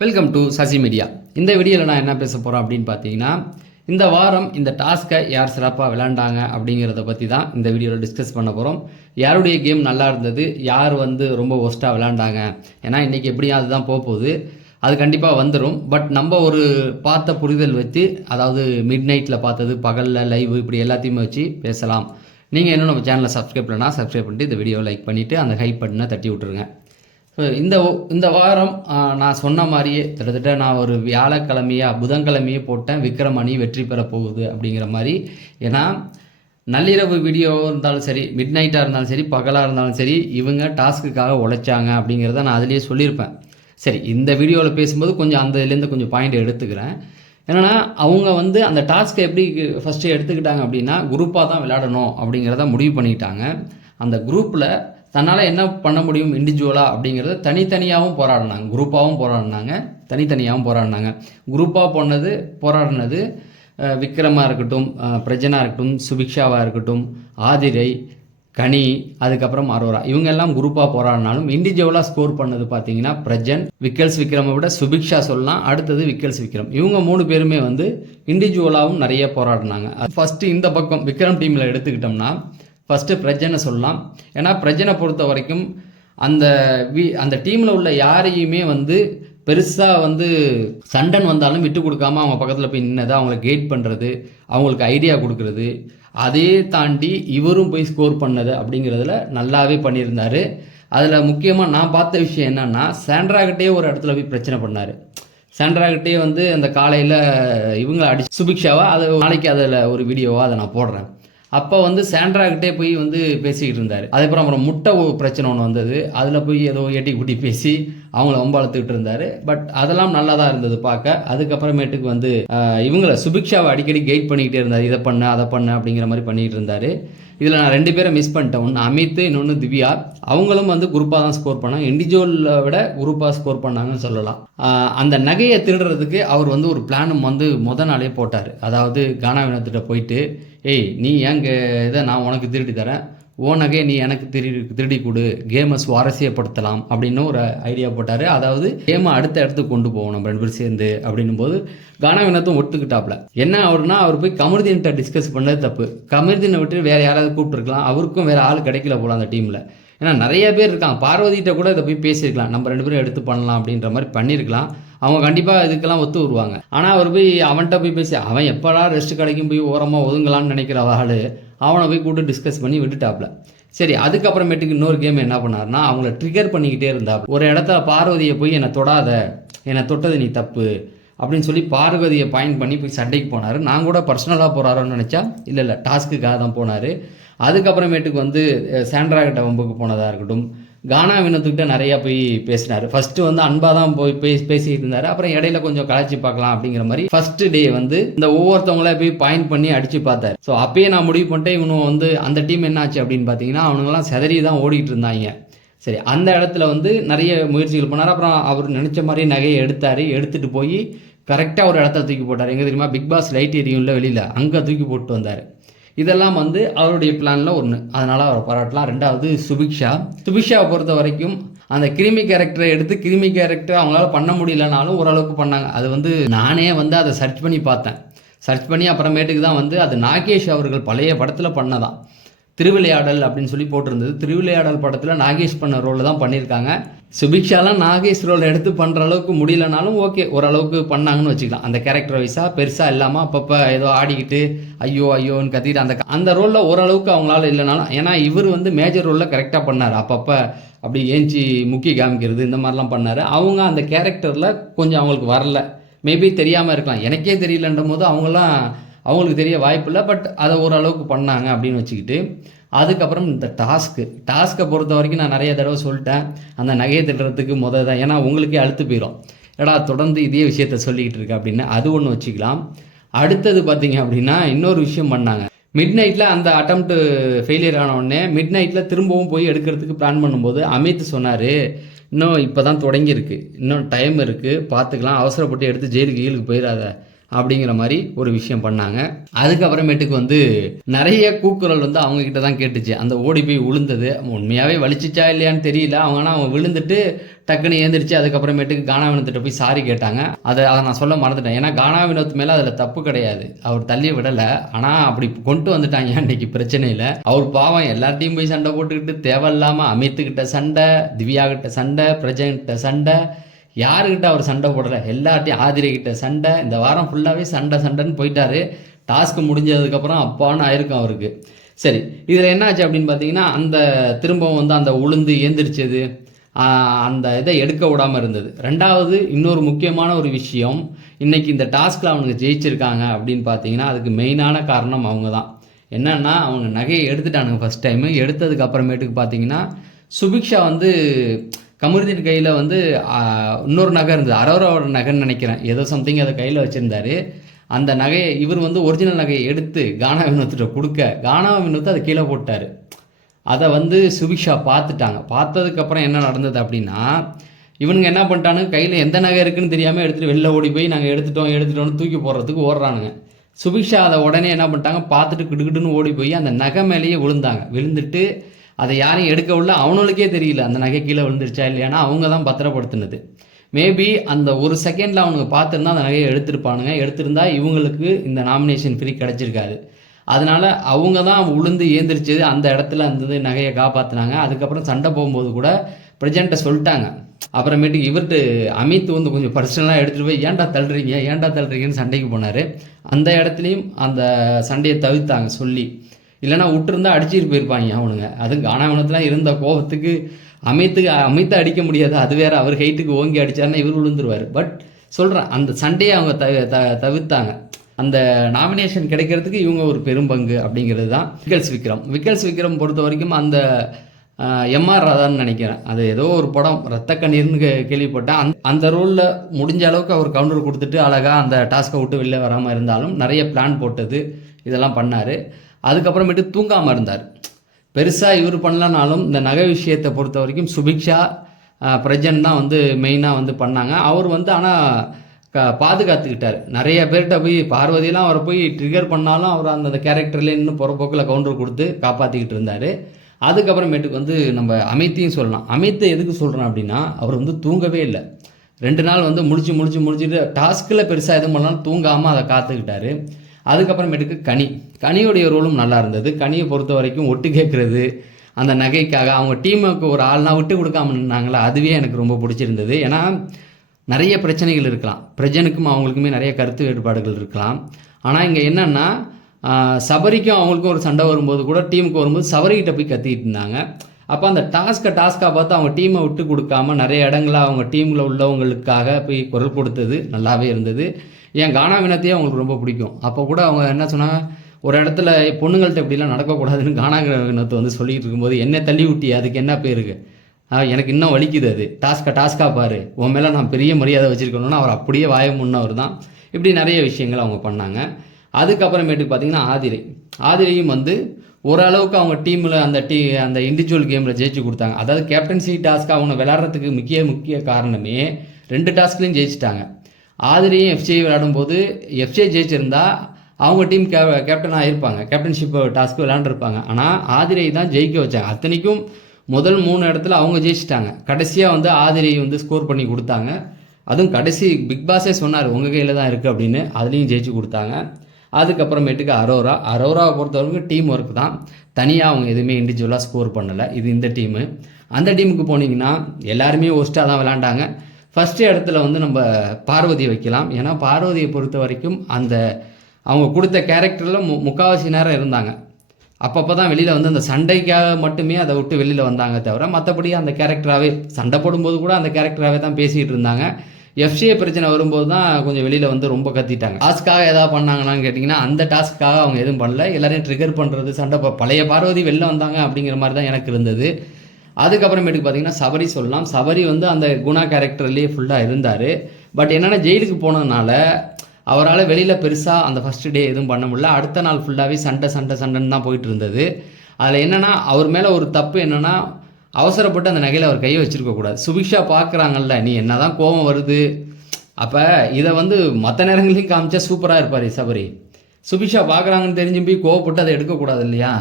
Welcome to Sasi media இந்த வீடியோவில் நான் என்ன பேச போகிறேன் அப்படின்னு பார்த்தீங்கன்னா இந்த வாரம் இந்த டாஸ்க்கை யார் சிறப்பாக விளாண்டாங்க அப்படிங்கிறத பற்றி தான் இந்த வீடியோவில் டிஸ்கஸ் பண்ண போகிறோம் யாருடைய கேம் நல்லா இருந்தது? யார் வந்து ரொம்ப ஒஸ்ட்டாக விளாண்டாங்க ஏன்னா இன்றைக்கி எப்படியும் அதுதான் போக போகுது. அது கண்டிப்பாக வந்துடும் பட் நம்ம ஒரு பார்த்த புரிதல் வச்சு அதாவது மிட் நைட்டில் பார்த்தது பகலில் லைவ் இப்படி எல்லாத்தையுமே வச்சு பேசலாம். நீங்கள் இன்னும் நம்ம சேனலை சப்ஸ்கிரைப் பண்ணால் சப்ஸ்கிரைப் பண்ணிட்டு இந்த வீடியோவை லைக் பண்ணிவிட்டு அந்த ஹைப் பட்டனை தட்டி விட்ருங்க இந்த இந்த வாரம் நான் சொன்ன மாதிரியே கிட்டத்தட்ட நான் ஒரு வியாழக்கிழமையா புதன்கிழமையே போட்டேன். விக்ரமணி வெற்றி பெற போகுது அப்படிங்கிற மாதிரி. ஏன்னா நள்ளிரவு வீடியோவாக இருந்தாலும் சரி மிட் நைட்டாக இருந்தாலும் சரி பகலாக இருந்தாலும் சரி இவங்க டாஸ்க்குக்காக உழைச்சாங்க அப்படிங்கிறத நான் அதுலேயே சொல்லியிருப்பேன். சரி இந்த வீடியோவில் பேசும்போது கொஞ்சம் அந்த இதுலேருந்து கொஞ்சம் பாயிண்ட் எடுத்துக்கிறேன். என்னன்னா அவங்க வந்து அந்த டாஸ்க்கை எப்படி ஃபஸ்ட்டு எடுத்துக்கிட்டாங்க அப்படின்னா குரூப்பாக தான் விளையாடணும் அப்படிங்கிறத முடிவு பண்ணிட்டாங்க. அந்த குரூப்பில் தன்னால் என்ன பண்ண முடியும் இண்டிவிஜுவலாக அப்படிங்கிறத தனித்தனியாகவும் போராடினாங்க. குரூப்பாகவும் போராடினாங்க. தனித்தனியாகவும் போராடினாங்க. குரூப்பாக போனது போராடினது விக்ரமாக இருக்கட்டும் பிரஜனாக பிரஜனா இருக்கட்டும் சுபிக்ஷாவாக இருக்கட்டும் ஆதிரை கனி அதுக்கப்புறம் அரோரா. இவங்க எல்லாம் குரூப்பாக போராடினாலும் இண்டிவிஜுவலாக ஸ்கோர் பண்ணது பார்த்தீங்கன்னா பிரஜன் விக்கல்ஸ் விக்ரமை விட சுபிக்ஷா சொல்லலாம். அடுத்தது விக்கல்ஸ் விக்ரம். இவங்க மூணு பேருமே வந்து இண்டிவிஜுவலாகவும் நிறைய போராடினாங்க. ஃபஸ்ட்டு இந்த பக்கம் விக்ரம் டீமில் எடுத்துக்கிட்டோம்னா ஃபஸ்ட்டு பிரஜனை சொல்லலாம். ஏன்னா பிரஜனை பொறுத்த வரைக்கும் அந்த வி அந்த டீமில் உள்ள யாரையுமே வந்து பெருசாக வந்து சண்டன் வந்தாலும் விட்டு கொடுக்காம அவங்க பக்கத்தில் போய் நின்னது அவங்கள கெயிட் பண்ணுறது அவங்களுக்கு ஐடியா கொடுக்கறது அதே தாண்டி இவரும் போய் ஸ்கோர் பண்ணது அப்படிங்கிறதுல நல்லாவே பண்ணியிருந்தார். அதில் முக்கியமாக நான் பார்த்த விஷயம் என்னன்னா சாண்ட்ராகிட்டே ஒரு இடத்துல போய் பிரச்சனை பண்ணார். சாண்ட்ராகிட்டே வந்து அந்த காலையில் இவங்களை அடி சுபிக்ஷாவா அது நாளைக்கு அதில் ஒரு வீடியோவாக அதை நான் போடுறேன். அப்போ வந்து சாண்ட்ராகிட்டே போய் வந்து பேசிக்கிட்டு இருந்தார். அதுக்கப்புறம் அப்புறம் முட்டை பிரச்சனை ஒன்று வந்தது. அதில் போய் ஏதோ ஏட்டி குட்டி பேசி அவங்கள ரொம்ப இருந்தார். பட் அதெல்லாம் நல்லா தான் இருந்தது பார்க்க. அதுக்கப்புறமேட்டுக்கு வந்து இவங்கள சுபிக்ஷாவை அடிக்கடி கைட் பண்ணிக்கிட்டே இருந்தார். இதை பண்ண அதை பண்ண அப்படிங்கிற மாதிரி பண்ணிகிட்டு இருந்தார். இதில் நான் ரெண்டு பேரை மிஸ் பண்ணிட்டேன். ஒன்று அமித் இன்னொன்று திவ்யா. அவங்களும் வந்து குரூப்பாக தான் ஸ்கோர் பண்ணாங்க. இண்டிவிஜுவலை விட குரூப்பாக ஸ்கோர் பண்ணாங்கன்னு சொல்லலாம். அந்த நகையை திருடுறதுக்கு அவர் வந்து ஒரு பிளானும் வந்து முத நாளே போட்டார். அதாவது கானா வினத்திட்ட போயிட்டு ஏய் நீ எங்க இதை நான் உனக்கு திருடி தரேன்? ஓ நகையை நீ எனக்கு திருடி திருடி கொடு. கேமை சுவாரஸ்யப்படுத்தலாம் அப்படின்னு ஒரு ஐடியா போட்டார். அதாவது கேமை அடுத்த இடத்துக்கு கொண்டு போவோம் நம்ம ரெண்டு பேரும் சேர்ந்து அப்படின்னும் போது கானா வினத்தும் ஒத்துக்கிட்டாப்ல. என்ன அவருனா அவர் போய் கமருதீன்கிட்ட டிஸ்கஸ் பண்ணது தப்பு. கமருதீனை விட்டு வேற யாராவது கூப்பிட்டுருக்கலாம். அவருக்கும் வேற ஆள் கிடைக்கல போல அந்த டீமில் ஏன்னா நிறைய பேர் இருக்கான் பார்வதிகிட்ட கூட இதை போய் பேசியிருக்கலாம். நம்ம ரெண்டு பேரும் எடுத்து பண்ணலாம் அப்படின்ற மாதிரி பண்ணியிருக்கலாம். அவங்க கண்டிப்பாக இதுக்கெல்லாம் ஒத்து வருவாங்க. ஆனால் அவர் போய் அவன்கிட்ட போய் பேசி அவன் எப்படா ரெஸ்ட் கிடைக்கும் போய் ஓரமாக ஒதுங்கலாம்னு நினைக்கிற ஆள் அவனை போய் கூப்பிட்டு டிஸ்கஸ் பண்ணி விட்டுட்டாப்ல. சரி அதுக்கப்புறமேட்டுக்கு இன்னொரு கேம் என்ன பண்ணாருன்னா அவங்கள ட்ரிகர் பண்ணிக்கிட்டே இருந்தா ஒரு இடத்துல பார்வதியை போய் என்னை தொடாத என்னை தொட்டது நீ தப்பு அப்படின்னு சொல்லி பார்வதியை பாயிண்ட் பண்ணி போய் சண்டைக்கு போனார். நான் கூட பர்சனலாக போகிறாரோன்னு நினச்சா இல்லை இல்லை டாஸ்க்குக்காக தான் போனார். அதுக்கப்புறமேட்டுக்கு வந்து அஹ், சாண்ட்ரா கிட்ட வம்புக்கு போனதாக இருக்கட்டும் கானா வினத்துக்கிட்ட நிறையா போய் பேசினார். ஃபஸ்ட்டு வந்து அன்பாக தான் போய் பேசி பேசிட்டு இருந்தார். அப்புறம் இடையில கொஞ்சம் கலாச்சி பார்க்கலாம் அப்படிங்கிற மாதிரி ஃபர்ஸ்ட் டே வந்து இந்த ஒவ்வொருத்தவங்கள போய் பாயிண்ட் பண்ணி அடிச்சு பார்த்தார். ஸோ அப்பயே நான் முடிவு பண்ணிட்டேன் இவனும் வந்து அந்த டீம் என்ன ஆச்சு அப்படின்னு பார்த்தீங்கன்னா அவனுங்கெல்லாம் செதறி தான் ஓடிட்டு இருந்தாங்க. சரி அந்த இடத்துல வந்து நிறைய முயற்சிகள் பண்ணார். அப்புறம் அவர் நினச்ச மாதிரி நகையை எடுத்தார். எடுத்துகிட்டு போய் கரெக்டாக ஒரு இடத்துல தூக்கி போட்டார். எங்கே தெரியுமா? பிக் பாஸ் லைட் எரியும்ல வெளியில். அங்கே தூக்கி போட்டு வந்தார். இதெல்லாம் வந்து அவருடைய பிளானில் ஒன்று அதனால் அவரை பாராட்டலாம். ரெண்டாவது சுபிக்ஷா. சுபிக்ஷாவை பொறுத்த வரைக்கும் அந்த கிருமி கேரக்டரை எடுத்து கிருமி கேரக்டர் அவங்களால பண்ண முடியலனாலும் ஓரளவுக்கு பண்ணாங்க. அது வந்து நானே வந்து அதை சர்ச் பண்ணி பார்த்தேன். சர்ச் பண்ணி அப்புறமேட்டுக்கு தான் வந்து அது நாகேஷ் அவர்கள் பழைய படத்தில் பண்ணதான். திருவிளையாடல் அப்படின்னு சொல்லி போட்டிருந்தது. திருவிளையாடல் படத்தில் நாகேஷ் பண்ண ரோலில் தான் பண்ணியிருக்காங்க. சுபிக்ஷாலாம் நாகேஷ் ரோல் எடுத்து பண்ணுற அளவுக்கு முடியலனாலும் ஓகே ஓரளவுக்கு பண்ணாங்கன்னு வச்சுக்கலாம். அந்த கேரக்டர் வைஸாக பெருசாக இல்லாமல் அப்பப்போ ஏதோ ஆடிக்கிட்டு ஐயோ ஐயோன்னு கத்திட்டு அந்த அந்த ரோலில் ஓரளவுக்கு அவங்களால இல்லைனாலும் ஏன்னா இவர் வந்து மேஜர் ரோலில் கரெக்டாக பண்ணார். அப்பப்போ அப்படி ஏஞ்சி முக்கிய காமிக்கிறது இந்த மாதிரிலாம் பண்ணார். அவங்க அந்த கேரக்டரில் கொஞ்சம் அவங்களுக்கு வரல. மேபி தெரியாமல் இருக்கலாம். எனக்கே தெரியலன்றும் போது அவங்களாம் அவங்களுக்கு தெரிய வாய்ப்பில்லை பட் அதை ஓரளவுக்கு பண்ணாங்க அப்படின்னு வச்சுக்கிட்டு அதுக்கப்புறம் இந்த டாஸ்க்கு டாஸ்க்கை பொறுத்த வரைக்கும் நான் நிறைய தடவை சொல்லிட்டேன். அந்த நகையை திட்டுறதுக்கு முத தான். ஏன்னா உங்களுக்கே அழுத்து போயிடும் ஏடா தொடர்ந்து இதே விஷயத்த சொல்லிக்கிட்டு இருக்கு அப்படின்னு. அது ஒன்று வச்சுக்கலாம். அடுத்தது பார்த்தீங்க அப்படின்னா இன்னொரு விஷயம் பண்ணாங்க. மிட் நைட்டில் அந்த அட்டம்ப்ட் ஃபெயிலியர் ஆன உடனே மிட் நைட்டில் திரும்பவும் போய் எடுக்கிறதுக்கு பிளான் பண்ணும்போது அமித் சொன்னார் இன்னும் இப்போ தான் தொடங்கியிருக்கு. இன்னும் டைம் இருக்குது பார்த்துக்கலாம் அவசரப்பட்டு எடுத்து ஜெயிலுக்கு கீழுக்கு போயிடாத அப்படிங்கிற மாதிரி ஒரு விஷயம் பண்ணாங்க. அதுக்கப்புறமேட்டுக்கு வந்து நிறைய கூக்குரல் வந்து அவங்க கிட்ட தான் கேட்டுச்சு. அந்த ஓடி போய் விழுந்தது உண்மையாகவே வலிச்சிச்சா இல்லையான்னு தெரியல. அவங்க ஆனால் அவங்க விழுந்துட்டு டக்குன்னு ஏந்திரிச்சு அதுக்கப்புறமேட்டுக்கு கானா வினோத்திட்ட போய் சாரி கேட்டாங்க. அதை அதை நான் சொல்ல மறந்துட்டேன். ஏன்னா கானா வினோத் மேலே அதில் தப்பு கிடையாது. அவர் தள்ளி விடலை. ஆனால் அப்படி கொண்டு வந்துட்டாங்க அன்னைக்கு பிரச்சனையில். அவர் பாவம் எல்லார்ட்டையும் போய் சண்டை போட்டுக்கிட்டு தேவையில்லாமல் அமித்துக்கிட்ட சண்டை திவ்யா கிட்ட சண்டை பிரஜன்கிட்ட சண்டை யாருக்கிட்ட அவர் சண்டை போடல? எல்லார்ட்டையும் ஆதிரிக்கிட்ட சண்டை. இந்த வாரம் ஃபுல்லாகவே சண்டை சண்டைன்னு போயிட்டாரு. டாஸ்க் முடிஞ்சதுக்கப்புறம் அப்பான்னு ஆயிருக்கும் அவருக்கு. சரி இதில் என்னாச்சு அப்படின்னு பார்த்தீங்கன்னா அந்த திரும்பவும் வந்து அந்த உளுந்து ஏந்திரிச்சது அந்த இதை எடுக்க விடாமல் இருந்தது. ரெண்டாவது இன்னொரு முக்கியமான ஒரு விஷயம் இன்னைக்கு இந்த டாஸ்கில் அவனுங்க ஜெயிச்சிருக்காங்க அப்படின்னு பார்த்தீங்கன்னா அதுக்கு மெயினான காரணம் அவங்க தான் என்னன்னா அவங்க நகையை எடுத்துட்டானுங்க ஃபஸ்ட் டைமு எடுத்ததுக்கு அப்புறமேட்டுக்கு பார்த்தீங்கன்னா சுபிக்ஷா வந்து கமருதீன் கையில் வந்து இன்னொரு நகை இருந்தது. அரோராவோட நகைன்னு நினைக்கிறேன். ஏதோ சம்திங் அதை கையில் வச்சுருந்தாரு. அந்த நகையை இவர் வந்து ஒரிஜினல் நகையை எடுத்து கானா வினோத்திட்ட கொடுக்க கானா வினோத் அதை கீழே போட்டார். அதை வந்து சுபிக்ஷா பார்த்துட்டாங்க. பார்த்ததுக்கப்புறம் என்ன நடந்தது அப்படின்னா இவனுங்க என்ன பண்ணிட்டானுங்க? கையில் எந்த நகை இருக்குன்னு தெரியாமல் எடுத்துகிட்டு வெளில ஓடி போய் நாங்கள் எடுத்துட்டோம் எடுத்துட்டோம்னு தூக்கி போடுறதுக்கு ஓடுறானுங்க. சுபிக்ஷா அதை உடனே என்ன பண்ணிட்டாங்க? பார்த்துட்டு கிடுக்கிட்டுன்னு ஓடி போய் அந்த நகை மேலேயே விழுந்தாங்க. விழுந்துட்டு அதை யாரையும் எடுக்க உள்ள அவனுங்களுக்கே தெரியல. அந்த நகை கீழே விழுந்துருச்சா இல்லையானா அவங்க தான் பத்திரப்படுத்தினது. மேபி அந்த ஒரு செகண்டில் அவனுங்க பார்த்துருந்தா அந்த நகையை எடுத்திருப்பானுங்க. எடுத்திருந்தா இவங்களுக்கு இந்த நாமினேஷன் ஃப்ரீ கிடச்சிருக்காது. அதனால் அவங்க தான் உளுந்து ஏந்திரிச்சது. அந்த இடத்துல அந்த நகையை காப்பாற்றினாங்க அதுக்கப்புறம் சண்டை போகும்போது கூட பிரஜண்ட்டை சொல்லிட்டாங்க. அப்புறமேட்டுக்கு இவர்கிட்ட அமித் வந்து கொஞ்சம் பர்சனலாக எடுத்துகிட்டு போய் ஏன்டா தள்ளுறீங்க? ஏன்டா தள்ளுறீங்கன்னு சண்டைக்கு போனார். அந்த இடத்துலையும் அந்த சண்டையை தவிர்த்தாங்க சொல்லி. இல்லைனா விட்டுருந்தா அடிச்சிட்டு போயிருப்பாங்க அவனுங்க. அதுவும் காணாமணத்தில் இருந்த கோபத்துக்கு அமைத்துக்கு அமைத்து அடிக்க முடியாது. அது வேற அவர் ஹைட்டுக்கு ஓங்கி அடிச்சாருன்னா இவர் விழுந்துருவார். பட் சொல்கிறேன் அந்த சண்டையை அவங்க தவி த தவிர்த்தாங்க. அந்த நாமினேஷன் கிடைக்கிறதுக்கு இவங்க ஒரு பெரும் பங்கு அப்படிங்கிறது தான் விக்கல்ஸ் விக்ரம். விக்கல்ஸ் விக்ரம் பொறுத்த வரைக்கும் அந்த எம்ஆர் ராதான்னு நினைக்கிறேன். அது ஏதோ ஒரு படம் ரத்த கண்ணீர்னு கே- கேள்விப்பட்டேன். அந்த அந்த ரோலில் முடிஞ்ச அளவுக்கு அவர் கவுண்டர் கொடுத்துட்டு அழகாக அந்த டாஸ்க்கை விட்டு வெளில வராமல் இருந்தாலும் நிறைய பிளான் போட்டது இதெல்லாம் பண்ணார். அதுக்கப்புறமேட்டு தூங்காமல் இருந்தார். பெருசாக இவர் பண்ணலனாலும் இந்த நகை விஷயத்தை பொறுத்த வரைக்கும் சுபிக்ஷா பிரஜன் தான் வந்து மெயினாக வந்து பண்ணாங்க. அவர் வந்து ஆனால் க பாதுகாத்துக்கிட்டார். நிறைய பேர்கிட்ட போய் பார்வதியெல்லாம் அவரை போய் ட்ரிகர் பண்ணாலும் அவர் அந்த கேரக்டர்ல இன்னும் புறப்போக்கில் கவுண்டர் கொடுத்து காப்பாற்றிக்கிட்டு இருந்தார். அதுக்கப்புறமேட்டுக்கு வந்து நம்ம அமித்தையும் சொல்லலாம். அமித்தை எதுக்கு சொல்கிறேன் அப்படின்னா அவர் வந்து தூங்கவே இல்லை. ரெண்டு நாள் வந்து முடிச்சு முடிச்சு முடிச்சுட்டு டாஸ்கில் பெருசாக எதுவும் பண்ணாலும் தூங்காமல் அதை காத்துக்கிட்டாரு. அதுக்கப்புறமேட்டுக்கு கனி. கனியுடைய ரோலும் நல்லா இருந்தது. கனியை பொறுத்த வரைக்கும் ஒட்டு கேட்குறது. அந்த நகைக்காக அவங்க டீமுக்கு ஒரு ஆள்னா விட்டு கொடுக்காம நின்னாங்களா அதுவே எனக்கு ரொம்ப பிடிச்சிருந்தது. ஏன்னா நிறைய பிரச்சனைகள் இருக்கலாம். பிரஜனுக்கும் அவங்களுக்குமே நிறைய கருத்து வேறுபாடுகள் இருக்கலாம். ஆனால் இங்கே என்னென்னா சபரிக்கும் அவங்களுக்கும் ஒரு சண்டை வரும்போது கூட டீமுக்கு வரும்போது சபரிக்கிட்ட போய் கத்திக்கிட்டு இருந்தாங்க. அப்போ அந்த டாஸ்க்கை டாஸ்க்காக பார்த்து அவங்க டீமை விட்டு கொடுக்காம நிறைய இடங்களில் அவங்க டீமில் உள்ளவங்களுக்காக போய் குரல் கொடுத்தது. நல்லாவே இருந்தது. என் கானா வினத்தையே அவங்களுக்கு ரொம்ப பிடிக்கும். அப்போ கூட அவங்க என்ன சொன்னாங்க? ஒரு இடத்துல பொண்ணுங்கள்ட்ட இப்படிலாம் நடக்கக்கூடாதுன்னு கானாகிரகணத்தை வந்து சொல்லிட்டு இருக்கும்போது என்ன தள்ளி விட்டி அதுக்கு என்ன பேருக்கு எனக்கு இன்னும் வலிக்குது அது. டாஸ்கா டாஸ்க்கா பாரு. உன் மேலே நான் பெரிய மரியாதை வச்சுருக்கணும்னு அவர் அப்படியே வாய முன்னவர் தான். இப்படி நிறைய விஷயங்கள் அவங்க பண்ணாங்க. அதுக்கப்புறமேட்டுக்கு பார்த்தீங்கன்னா ஆதிரை. ஆதிரையும் வந்து ஓரளவுக்கு அவங்க டீமில் அந்த டீ அந்த இண்டிவிஜுவல் கேமில் ஜெயிச்சு கொடுத்தாங்க. அதாவது கேப்டன்சி டாஸ்க் அவங்க விளாட்றதுக்கு முக்கிய முக்கிய காரணமே ரெண்டு டாஸ்க்லையும் ஜெயிச்சிட்டாங்க. ஆதிரையும் எஃப்சிஐ விளையாடும்போது எஃப்சிஐ ஜெயிச்சிருந்தா அவங்க டீம் கே கேப்டனாக இருப்பாங்க. கேப்டன்ஷிப் டாஸ்க்கு விளையாண்டுருப்பாங்க. ஆனால் ஆதிரை தான் ஜெயிக்க வச்சாங்க. அத்தனைக்கும் முதல் மூணு இடத்துல அவங்க ஜெயிச்சிட்டாங்க. கடைசியாக வந்து ஆதிரை வந்து ஸ்கோர் பண்ணி கொடுத்தாங்க. அதுவும் கடைசி பிக் பாஸே சொன்னார் உங்கள் கையில் தான் இருக்குது அப்படின்னு. அதுலேயும் ஜெயிச்சு கொடுத்தாங்க. அதுக்கப்புறமேட்டுக்கு அரோரா. அரோராவை பொறுத்தவரைக்கும் டீம் ஒர்க் தான். தனியாக அவங்க எதுவுமே இண்டிவிஜுவலாக ஸ்கோர் பண்ணலை. இது இந்த டீமு அந்த டீமுக்கு போனீங்கன்னா எல்லாருமே ஒஸ்ட்டாக தான் விளாண்டாங்க ஃபஸ்ட்டு இடத்துல வந்து நம்ம பார்வதியை வைக்கலாம். ஏன்னா பார்வதியை பொறுத்த வரைக்கும் அந்த அவங்க கொடுத்த கேரக்டரில் மு முக்கால்வாசி நேரம் இருந்தாங்க. அப்பப்போ தான் வெளியில் வந்து அந்த சண்டைக்காக மட்டுமே அதை விட்டு வெளியில் வந்தாங்க தவிர மற்றபடி அந்த கேரக்டராகவே சண்டை போடும்போது கூட அந்த கேரக்டராகவே தான் பேசிகிட்டு இருந்தாங்க. எஃப்சிஏ பிரச்சனை வரும்போது தான் கொஞ்சம் வெளியில் வந்து ரொம்ப கத்திட்டாங்க. டாஸ்க்காக ஏதாவது பண்ணாங்களான்னு கேட்டிங்கன்னா அந்த டாஸ்க்காக அவங்க எதுவும் பண்ணல. எல்லாரையும் ட்ரிகர் பண்ணுறது சண்டை ப- பழைய பார்வதி வெளில வந்தாங்க அப்படிங்கிற மாதிரி தான் எனக்கு இருந்தது. அதுக்கப்புறமேட்டுக்கு பார்த்தீங்கன்னா சபரி சொல்லலாம். சபரி வந்து அந்த குணா கேரக்டர்லேயே ஃபுல்லாக இருந்தார். பட் என்னென்னா ஜெயிலுக்கு போனதுனால அவரால் வெளியில் பெருசாக அந்த ஃபர்ஸ்ட் டே எதுவும் பண்ண முடியல. அடுத்த நாள் ஃபுல்லாகவே சண்டை சண்டை சண்டைன்னு தான் போயிட்டு இருந்தது. அதில் என்னென்னா அவர் மேலே ஒரு தப்பு என்னென்னா அவசரப்பட்டு அந்த நகையில் அவர் கையை வச்சுருக்கக்கூடாது சுபிக்ஷா பார்க்குறாங்கல்ல நீ என்ன தான் கோபம் வருது? அப்போ இதை வந்து மற்ற நேரங்களையும் காமிச்சா சூப்பராக இருப்பார் சபரி. சுபிஷா பார்க்குறாங்கன்னு தெரிஞ்சு போய் கோவப்பட்டு அதை எடுக்கக்கூடாது இல்லையா?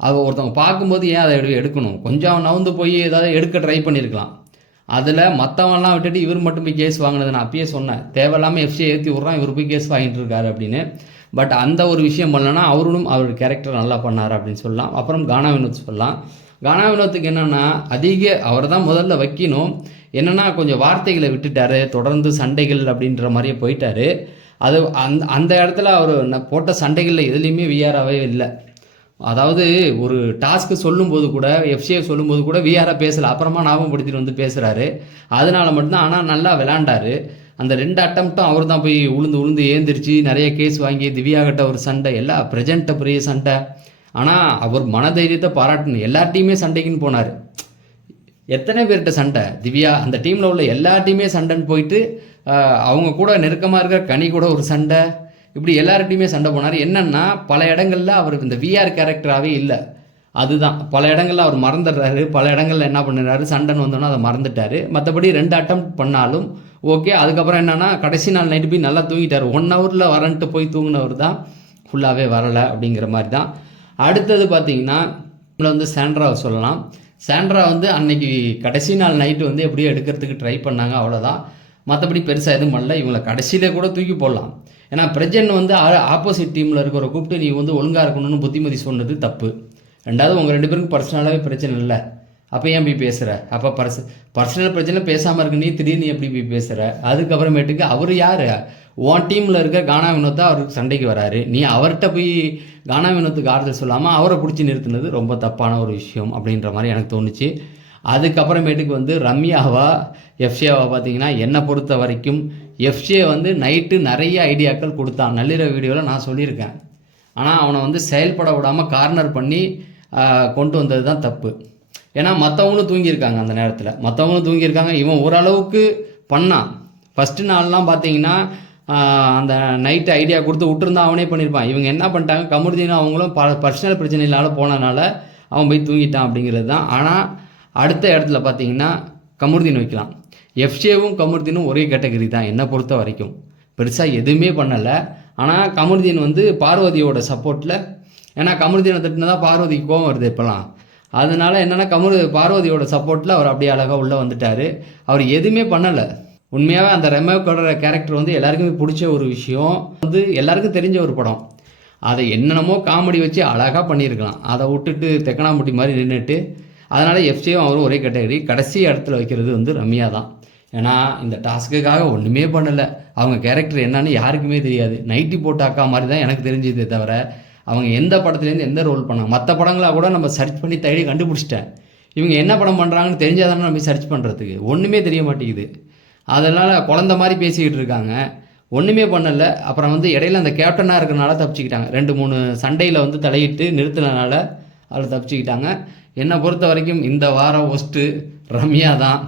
அதை ஒருத்தவங்க பார்க்கும்போது ஏன் அதை எடு எடுக்கணும்? கொஞ்சம் நவுந்து போய் ஏதாவது எடுக்க ட்ரை பண்ணியிருக்கலாம் அதில் மற்றவன்லாம் விட்டுட்டு இவர் மட்டும் போய் கேஸ் வாங்கினது நான் அப்பயே சொன்னேன். தேவையில்லாமல் எஃப்சியை ஏற்றி விட்றான் இவர் போய் கேஸ் வாங்கிட்டு இருக்காரு அப்படின்னு. பட் அந்த ஒரு விஷயம் பண்ணலன்னா அவரும் அவர் கேரக்டர் நல்லா பண்ணார் அப்படின்னு சொல்லலாம். அப்புறம் கானா வினோத் சொல்லலாம். கானா வினோத்துக்கு என்னென்னா அதிக அவர் தான் முதல்ல வைக்கணும். என்னென்னா கொஞ்சம் வார்த்தைகளை விட்டுட்டார். தொடர்ந்து சண்டைகள் அப்படின்ற மாதிரியே போயிட்டார். அது அந்த அந்த இடத்துல அவர் போட்ட சண்டைகளில் எதுலேயுமே விஆராகவே இல்லை. அதாவது ஒரு டாஸ்க்கு சொல்லும்போது கூட எஃப்சியை சொல்லும்போது கூட விஆராக பேசல. அப்புறமா ஞாபகப்படுத்திட்டு வந்து பேசுகிறாரு அதனால மட்டும்தான் ஆனால் நல்லா விளாண்டாரு அந்த ரெண்டு அட்டம்ப்டும் அவர் தான் போய் உளுந்து உளுந்து ஏந்திரிச்சு நிறைய கேஸ் வாங்கி திவ்யா கிட்ட ஒரு சண்டை எல்லா பிரஜன்ட்ட பெரிய சண்டை. ஆனால் அவர் மனதைரியத்தை பாராட்டணும். எல்லார்ட்டையுமே சண்டைக்குன்னு போனார். எத்தனை பேர்கிட்ட சண்டை? திவ்யா அந்த டீமில் உள்ள எல்லார்ட்டையுமே சண்டைன்னு போயிட்டு அவங்க கூட நெருக்கமாக இருக்கிற கனி கூட ஒரு சண்டை. இப்படி எல்லார்ட்டையுமே சண்டை போனார். என்னென்னா பல இடங்களில் அவருக்கு இந்த விஆர் கேரக்டராகவே இல்லை. அதுதான். பல இடங்களில் அவர் மறந்துடுறாரு. பல இடங்களில் என்ன பண்ணுறாரு? சண்டைன்னு வந்தோன்னா அதை மறந்துட்டார். மற்றபடி ரெண்டு அட்டம் பண்ணாலும் ஓகே அதுக்கப்புறம் என்னென்னா கடைசி நாள் நைட்டு போய் நல்லா தூங்கிட்டார். ஒன் ஹவரில் வரன்ட்டு போய் தூங்கினவர் தான் ஃபுல்லாகவே வரலை அப்படிங்கிற மாதிரி தான். அடுத்தது பார்த்தீங்கன்னா இதில் வந்து சாண்ட்ராவை சொல்லலாம். சாண்ட்ரா வந்து அன்னைக்கு கடைசி நாள் நைட்டு வந்து எப்படியோ எடுக்கிறதுக்கு ட்ரை பண்ணாங்க. அவ்வளோதான் மற்றபடி பெருசாக எதுவும் பண்ணல. இவங்களை கடைசியிலே கூட தூக்கி போடலாம். ஏன்னா பிரஜன் வந்து ஆப்போசிட் டீமில் இருக்கிற கூப்பிட்டு நீ வந்து ஒழுங்காக இருக்கணும்னு புத்திமதி சொன்னது தப்பு. ரெண்டாவது உங்கள் ரெண்டு பேருக்கும் பர்சனலாகவே பிரச்சனை இல்லை. அப்போ ஏன் போய் பேசுகிற அப்போ பர்ச பர்சனல் பிரச்சனை பேசாமல் இருக்கு நீ திடீர்னு எப்படி போய் பேசுகிற அதுக்கப்புறமேட்டுக்கு அவர் யார்? உன் டீமில் இருக்க கானா வினோத்தை அவருக்கு சண்டைக்கு வராரு. நீ அவர்கிட்ட போய் கானா வினோத்துக்கு ஆறுதல் சொல்லாமல் அவரை பிடிச்சி நிறுத்தினது ரொம்ப தப்பான ஒரு விஷயம் அப்படின்ற மாதிரி எனக்கு தோணுச்சு. அதுக்கப்புறமேட்டுக்கு வந்து ரம்யாவா எஃப்சியாவா பார்த்தீங்கன்னா என்னை பொறுத்த வரைக்கும் எஃப்சியை வந்து நைட்டு நிறைய ஐடியாக்கள் கொடுத்தான். நள்ளிரவு வீடியோவில் நான் சொல்லியிருக்கேன். ஆனால் அவனை வந்து செயல்பட விடாமல் கார்னர் பண்ணி கொண்டு வந்தது தான் தப்பு. ஏன்னா மற்றவங்களும் தூங்கியிருக்காங்க அந்த நேரத்தில். மற்றவங்களும் தூங்கியிருக்காங்க. இவன் ஓரளவுக்கு பண்ணான். ஃபஸ்ட்டு நாள்லாம் பார்த்தீங்கன்னா அந்த நைட்டு ஐடியா கொடுத்து விட்டுருந்தா அவனே பண்ணியிருப்பான். இவங்க என்ன பண்ணிட்டாங்க? கமுருதீனும் அவங்களும் ப பர்சனல் பிரச்சனையினால போனனால அவன் போய் தூங்கிட்டான் அப்படிங்கிறது தான். ஆனால் அடுத்த இடத்துல பார்த்தீங்கன்னா கமுர்தீன் வைக்கலாம். எஃப்ஷேவும் கமுர்தீனும் ஒரே கேட்டகரி தான். என்னை பொறுத்த வரைக்கும். பெருசாக எதுவுமே பண்ணலை. ஆனால் கமருதீன் வந்து பார்வதியோட சப்போர்ட்டில் ஏன்னா கமருதீனை திட்டினா தான் பார்வதிக்கு கோவம் வருது இப்போலாம் அதனால் என்னென்னா கமரு பார்வதியோட சப்போர்ட்டில் அவர் அப்படியே அழகாக உள்ளே வந்துட்டார். அவர் எதுவுமே பண்ணலை. உண்மையாகவே அந்த ரெமோக்கோட கேரக்டர் வந்து எல்லாருக்குமே பிடிச்ச ஒரு விஷயம். வந்து எல்லாருக்கும் தெரிஞ்ச ஒரு படம். அதை என்னென்னமோ காமெடி வச்சு அழகாக பண்ணியிருக்கலாம். அதை விட்டுட்டு தெக்கனாமுட்டி மாதிரி நின்றுட்டு அதனால் எஃப்சியும் அவரும் ஒரே கேட்டகரி. கடைசி இடத்துல வைக்கிறது வந்து ரம்யா தான். ஏன்னா இந்த டாஸ்க்குக்காக ஒன்றுமே பண்ணலை. அவங்க கேரக்டர் என்னன்னு யாருக்குமே தெரியாது. நைட்டி போட்ட அக்கா மாதிரி தான் எனக்கு தெரிஞ்சதே தவிர அவங்க எந்த படத்துலேருந்து எந்த ரோல் பண்ணாங்க. மற்ற படங்களாக கூட நம்ம சர்ச் பண்ணி தேடி கண்டுபிடிச்சிட்டேன். இவங்க என்ன படம் பண்ணுறாங்கன்னு தெரிஞ்சாதானே நம்ம சர்ச் பண்ணுறதுக்கு ஒன்றுமே தெரிய மாட்டேங்குது. அதனால் குழந்த மாதிரி பேசிக்கிட்டு இருக்காங்க. ஒன்றுமே பண்ணலை. அப்புறம் வந்து இடையில அந்த கேப்டனாக இருக்கிறனால தப்பிச்சுக்கிட்டாங்க. ரெண்டு மூணு சண்டையில் வந்து தலையிட்டு நிறுத்தினால அதில் தப்பிச்சுக்கிட்டாங்க. என்னை பொறுத்த வரைக்கும் இந்த வாரம் ஒஸ்ட்டு ரம்யா தான்.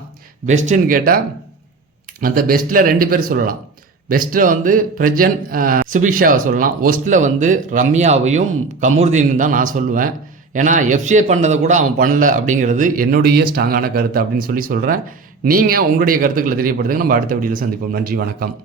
பெஸ்ட்டுன்னு கேட்டால் அந்த பெஸ்ட்டில் ரெண்டு பேர் சொல்லலாம். பெஸ்ட்டில் வந்து பிரஜன் சுபிக்ஷாவை சொல்லலாம். ஒஸ்ட்டில் வந்து ரம்யாவையும் கமருதீன் தான் நான் சொல்லுவேன். ஏன்னா எஃப்சிஏ பண்ணதை கூட அவன் பண்ணல அப்படிங்கிறது என்னுடைய ஸ்ட்ராங்கான கருத்து அப்படின்னு சொல்லி சொல்கிறேன் நீங்கள் உங்களுடைய கருத்துக்களை தெரியப்படுத்துங்க. நம்ம அடுத்த வீடியோவில் சந்திப்போம். நன்றி வணக்கம்.